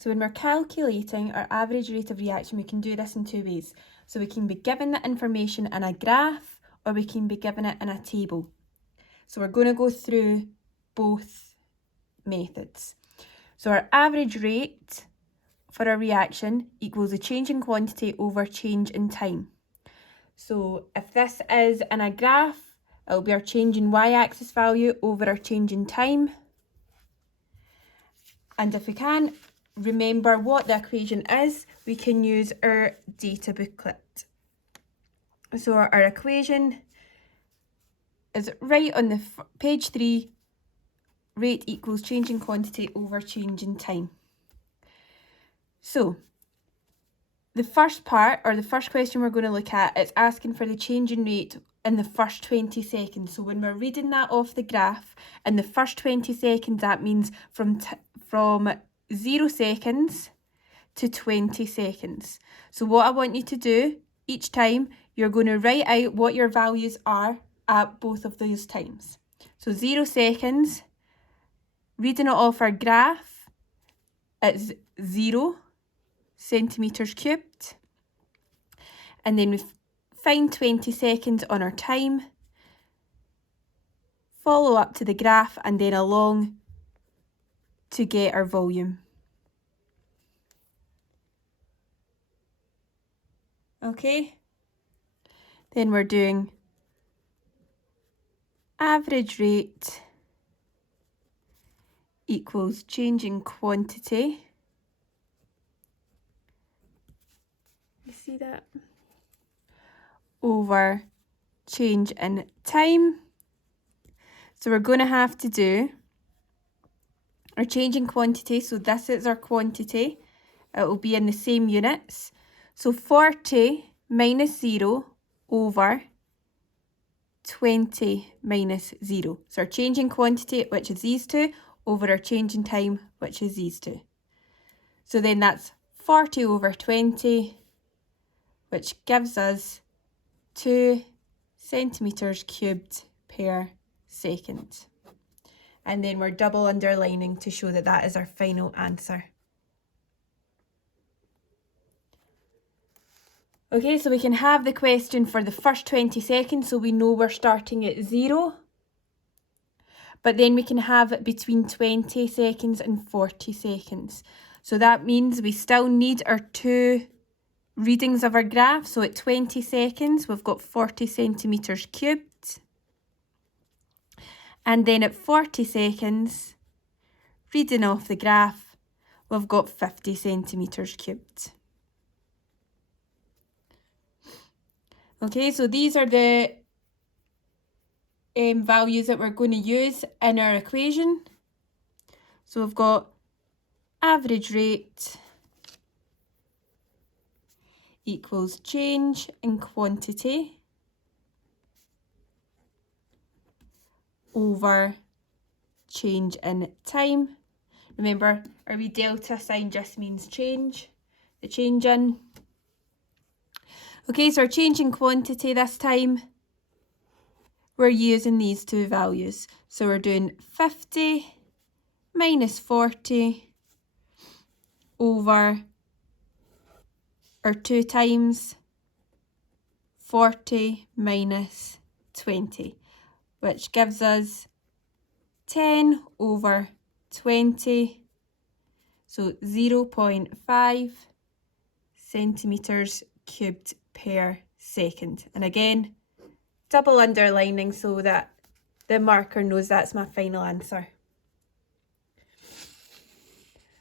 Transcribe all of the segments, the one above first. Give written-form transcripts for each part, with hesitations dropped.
So when we're calculating our average rate of reaction, we can do this in two ways. So we can be given the information in a graph, or we can be given it in a table. So we're going to go through both methods. So our average rate for a reaction equals the change in quantity over change in time. So if this is in a graph, it'll be our change in y-axis value over our change in time. And if we can remember what the equation is, we can use our data booklet. So our equation is right on the page 3, rate equals change in quantity over change in time. So the first part, or the first question we're going to look at, is asking for the change in rate in the first 20 seconds. So when we're reading that off the graph, in the first 20 seconds, that means from 0 seconds to 20 seconds. So what I want you to do, each time, you're going to write out what your values are at both of those times. So 0 seconds, reading it off our graph, it's 0 centimetres cubed. And then we find 20 seconds on our time, follow up to the graph and then along to get our volume. Okay, then we're doing average rate equals change in quantity. You see that? Over change in time. So we're going to have to do our change in quantity. So this is our quantity. It will be in the same units. So 40 minus 0 over 20 minus 0. So our change in quantity, which is these two, over our change in time, which is these two. So then that's 40 over 20, which gives us 2 centimetres cubed per second. And then we're double underlining to show that that is our final answer. Okay, so we can have the question for the first 20 seconds, so we know we're starting at 0. But then we can have it between 20 seconds and 40 seconds. So that means we still need our two readings of our graph. So at 20 seconds, we've got 40 centimetres cubed. And then at 40 seconds, reading off the graph, we've got 50 centimetres cubed. Okay, so these are the values that we're going to use in our equation. So we've got average rate equals change in quantity over change in time. Remember, our wee delta sign just means change, the change in. Okay, so our change in quantity this time, we're using these two values. So we're doing 50 minus 40 over our 2 times 40 minus 20, which gives us 10 over 20, so 0.5 centimetres cubed per second. And again, double underlining so that the marker knows that's my final answer.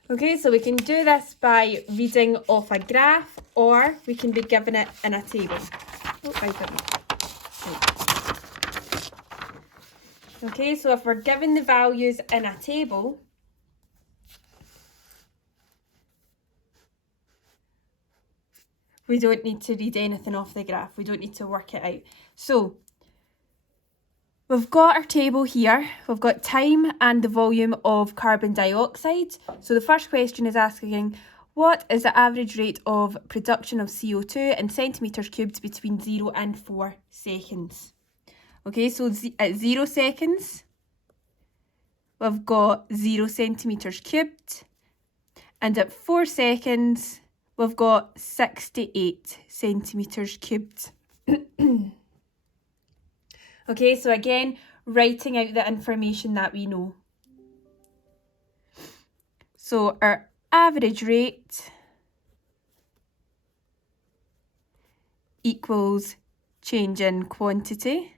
Okay, so we can do this by reading off a graph, or we can be given it in a table. Okay, so if we're given the values in a table, we don't need to read anything off the graph. We don't need to work it out. So we've got our table here. We've got time and the volume of carbon dioxide. So the first question is asking, what is the average rate of production of CO2 in centimetres cubed between 0 and 4 seconds? Okay, so at 0 seconds, we've got 0 centimetres cubed. And at 4 seconds, we've got 68 centimetres cubed. Okay, so again, writing out the information that we know. So our average rate equals change in quantity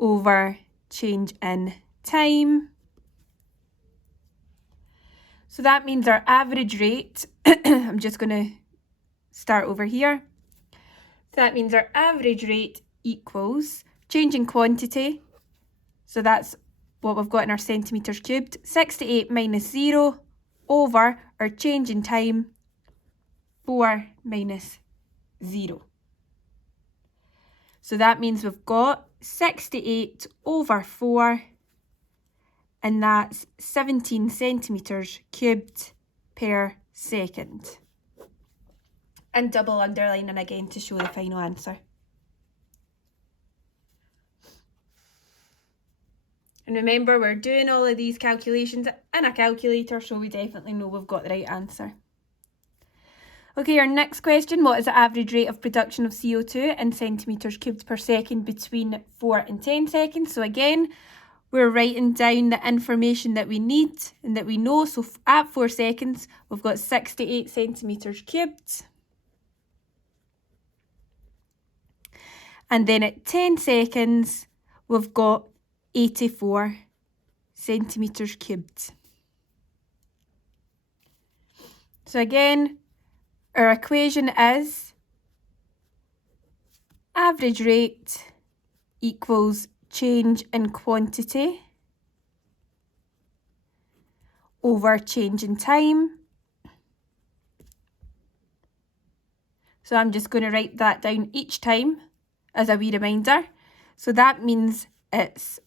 over change in time. So that means our average rate, I'm just going to start over here. So that means our average rate equals change in quantity. So that's what we've got in our centimetres cubed. 68 minus 0 over our change in time, 4 minus 0. So that means we've got 68 over 4, and that's 17 centimetres cubed per second. And double underlining again to show the final answer. And remember, we're doing all of these calculations in a calculator, so we definitely know we've got the right answer. Okay, our next question, what is the average rate of production of CO2 in centimetres cubed per second between 4 and 10 seconds? So again, we're writing down the information that we need and that we know. So at 4 seconds, we've got 68 centimetres cubed. And then at 10 seconds, we've got 84 centimetres cubed. So again, our equation is average rate equals change in quantity over change in time. So I'm just going to write that down each time as a wee reminder. So that means it's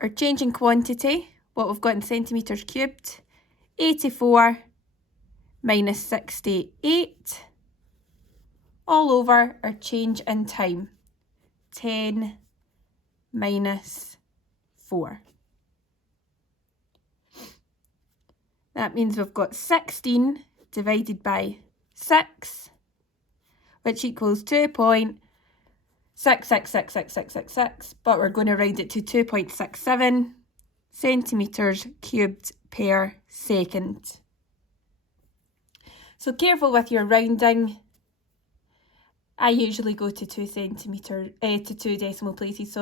our change in quantity, what we've got in centimetres cubed, 84 minus 68, all over our change in time, 10 minus 4. That means we've got 16 divided by 6, which equals 2.666666, but we're going to round it to 2.67 centimetres cubed per second. So careful with your rounding. I usually go to 2 decimal places,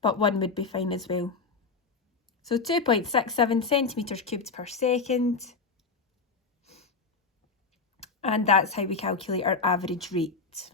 but 1 would be fine as well. So 2.67 centimetres cubed per second. And that's how we calculate our average rate.